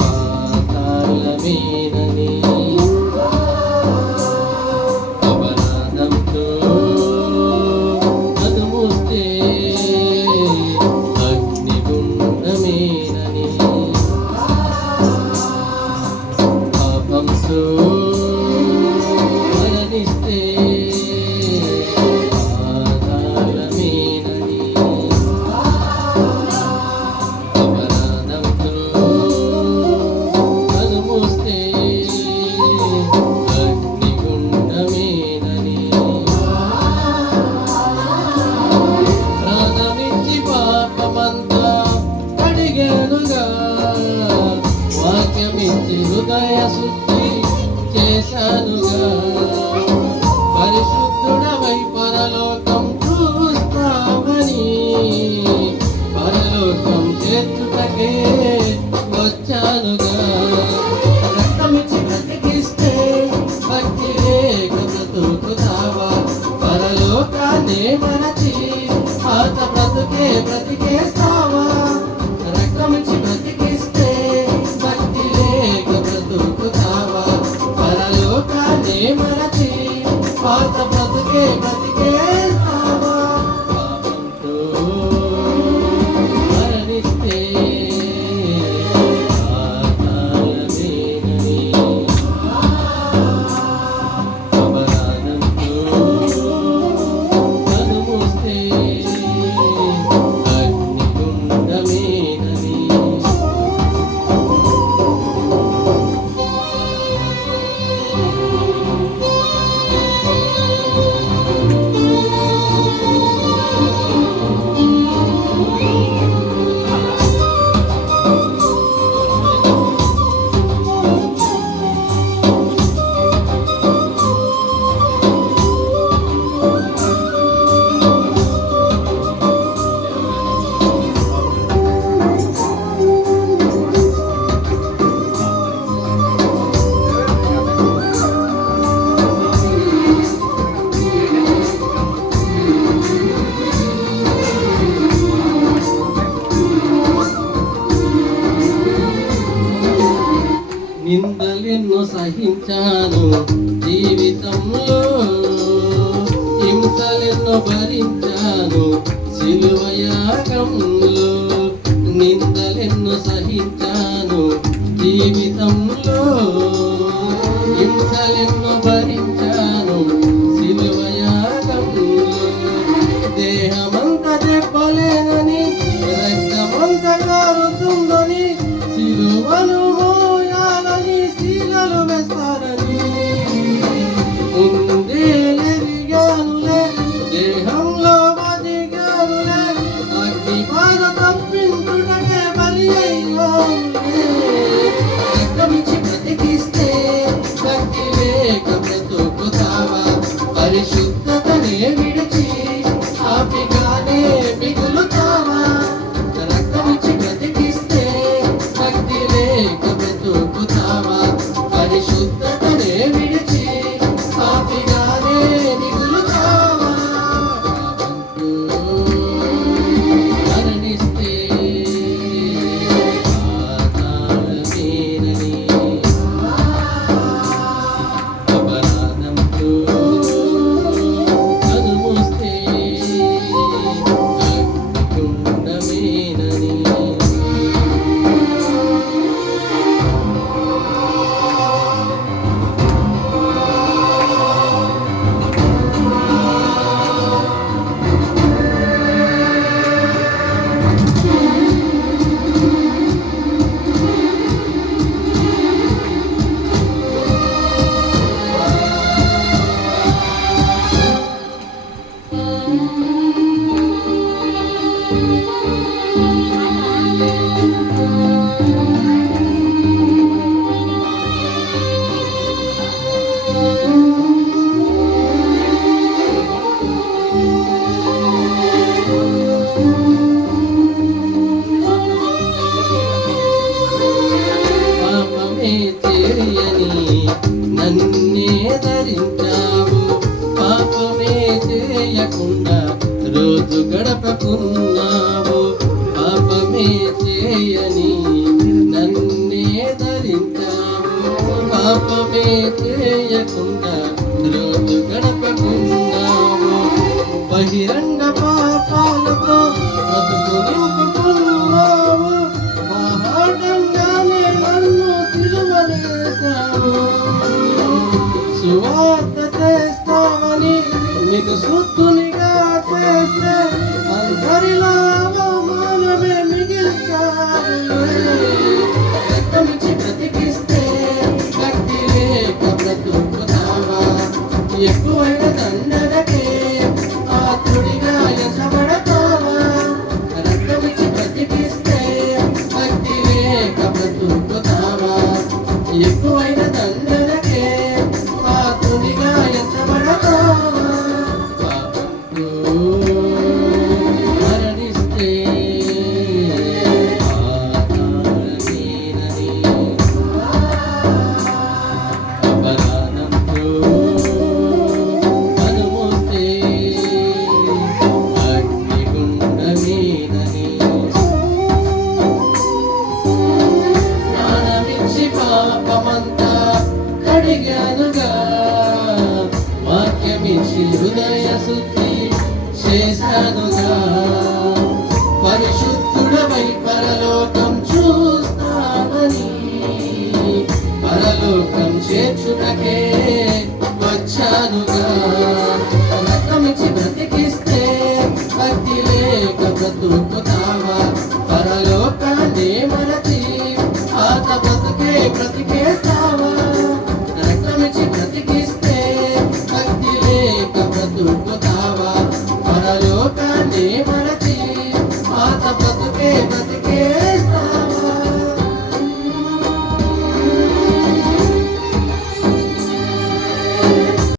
పాతాళ మీదని అపరాధంతో కనుమూస్తే అగ్నిగుండమేనని పాపంతో మరణిస్తే హృదయ శుద్ధి చేశానుగా పరిశుద్ధుడవై పరలోకం చూస్తావని పరలోకం చేర్చుటకే వచ్చానుగా రక్తమిచ్చి బ్రతికిస్తే భక్తి లేక బ్రతుకుతావా పరలోకాన్ని మరచి పాత బ్రతుకే బ్రతికేస్తావా రక్తమిచ్చి బ్రతికిస్తే భక్తి లేక బ్రతుకుతావా పరలోకాన్ని మరచి పాత బ్రతుకే బ్రతికేస్తావా పాపంతో మరణిస్తే పాతాళమేనని అపరాధంతో కనుమూస్తే అగ్నిగుండమేనని నిందలెన్నో సహించాను జీవితంలో హింసలెన్నో భరించాను సిలువ యాగంలో నిందలెన్నో సహించాను జీవితంలో హింసలెన్నో భరించాను సిలువ యాగంలో దేహమంతా దెబ్బలేనని రక్తమంతా కారుతుందని సిలువను శీలలు వేస్తారని ముందే ఎదిగానులే దేహంలో బతిగానులే అగ్ని బాధ తప్పించుటకే బలి అయ్యానులే రక్తమిచ్చి బ్రతికిస్తే భక్తి లేక బ్రతుకుతావా పరిశుద్ధతనే విడిచి పాపిగానే మిగులుతావా రక్తమిచ్చి బ్రతికిస్తే భక్తి లేక బ్రతుకుతావా పరిశుద్ధతనే విడిచి పాపిగానే మిగులుతావా మరణిస్తే పాతాళమేనని అపరాధంతో కనుమూస్తే అగ్నిగుండమేనని నన్నే ధరించావు పాపమే చేయకుండా రోజు గడపకున్నావు పాపమే అని నన్నే ధరించావు పాపమే చేయకుండా రోజు గడపకున్నావు బహిరంగ పాపాలతో బతుకు నింపుకున్నావు బాహాటంగానే నన్ను సిలువలేశావు సువార్త చేస్తావని నీకు శుద్ధునిగా చేస్తే అందరిలో అవమానమే మిగిల్చావు రక్తమిచ్చి బ్రతికిస్తే గట్టి లేక బ్రతుకుతావా ఎక్కువైన దండనకే పాత్రుడిగా ఎంచబడతావా రక్తమిచ్చి బ్రతికిస్తే గట్టి లేక బ్రతుకుతావా ఎక్కువైన దండనకే పాత్రుడిగా ఎంచబడతావా పాపంతో మరణిస్తే పాతాళమేనని అపరాధంతో కనుమూస్తే అగ్నిగుండమేనని ప్రాణమిచ్చి పాపమంతా కడిగానుగా వాక్యమిచ్చి హృదయ శుద్ధి చేశానుగా పరిశుద్ధుడవై పరలోకం చూస్తావని పరలోకం చేర్చుటకే వచ్చానుగా రక్తమిచ్చి బ్రతికిస్తే భక్తి లేక బ్రతుకుతావా పరలోకాన్ని మరచి పాత బ్రతుకే బ్రతికేస్తావా రక్తమిచ్చి బ్రతికిస్తే భక్తి లేక బ్రతుకుతావా పరలోకాన్ని మరచి పాత బ్రతుకే బ్రతికే